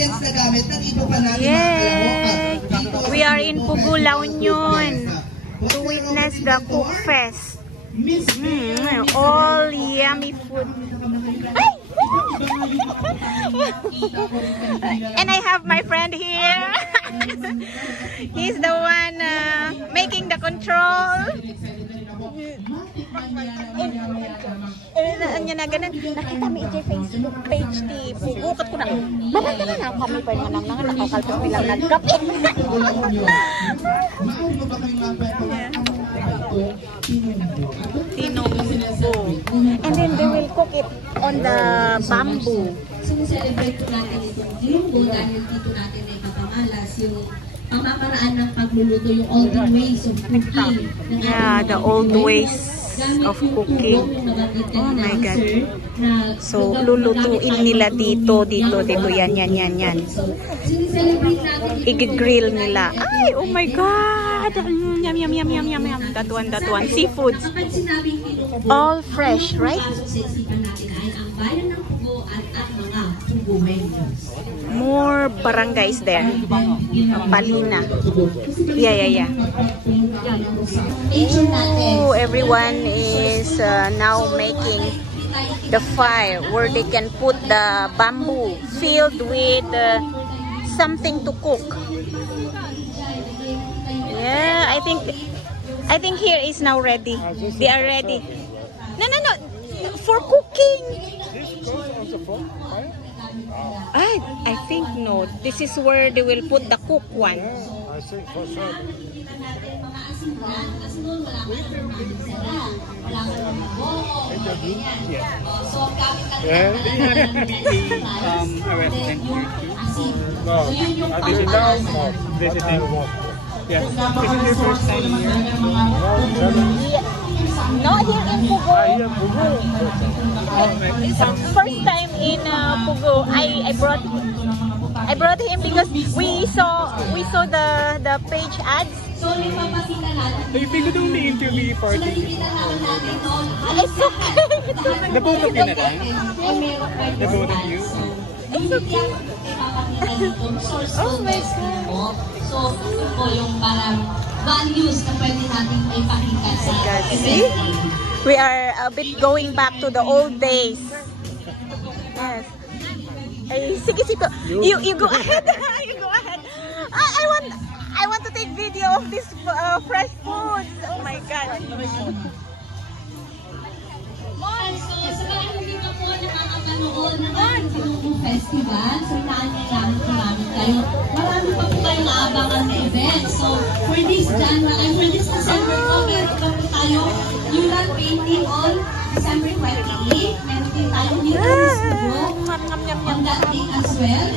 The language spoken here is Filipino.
ingredients na gamit, nandito pa natin Yay! We are in Pugu, La Union to witness the Cook Fest. All yummy food. And I have my friend here. He's the one making the control. Nakita mo ito Facebook page di Pugu. Kat ko na. Babata na ako kami pa nga nang nakakalpos bilang nagkape. Tinonggo. And then they will cook it on the bamboo. Sineselebrate po natin itong linggo dahil dito natin ay mapamalas yung pamamaraan ng pagluluto, yung olden ways of cooking. Yeah, the old ways of cooking. Oh my God. So, lulutuin nila dito. Yan. I-grill nila. Ay, oh my God. Yum. Datuan. Seafoods. All fresh, right? More barangays there. Palina. Yeah. Oh, everyone is now making the fire where they can put the bamboo filled with something to cook. Yeah, I think here is now ready. They are ready. No. For cooking. I think no. This is where they will put the cook one. I think for sure. Yes. This is your first time here? Not here in Pugu. First time in Pugu. I brought him because we saw the page ads. If you could only interview party. It's okay. The both of you na lang? The both of you? It's okay. Oh my God. So, po yung parang values na pwede natin ipakita sa See? We are a bit going back to the old days. Yes. Ay, sige. You go ahead. You go ahead. I want to take video of this fresh food. Oh my God. So, sa mga hindi pa po nakakapanood ng ating festival, samahan niya lang kayo. Marami pa po kayong naabangan na event. So, for this December po, meron pa po tayo mural painting on December 28. Meron din tayo mural on that day as well.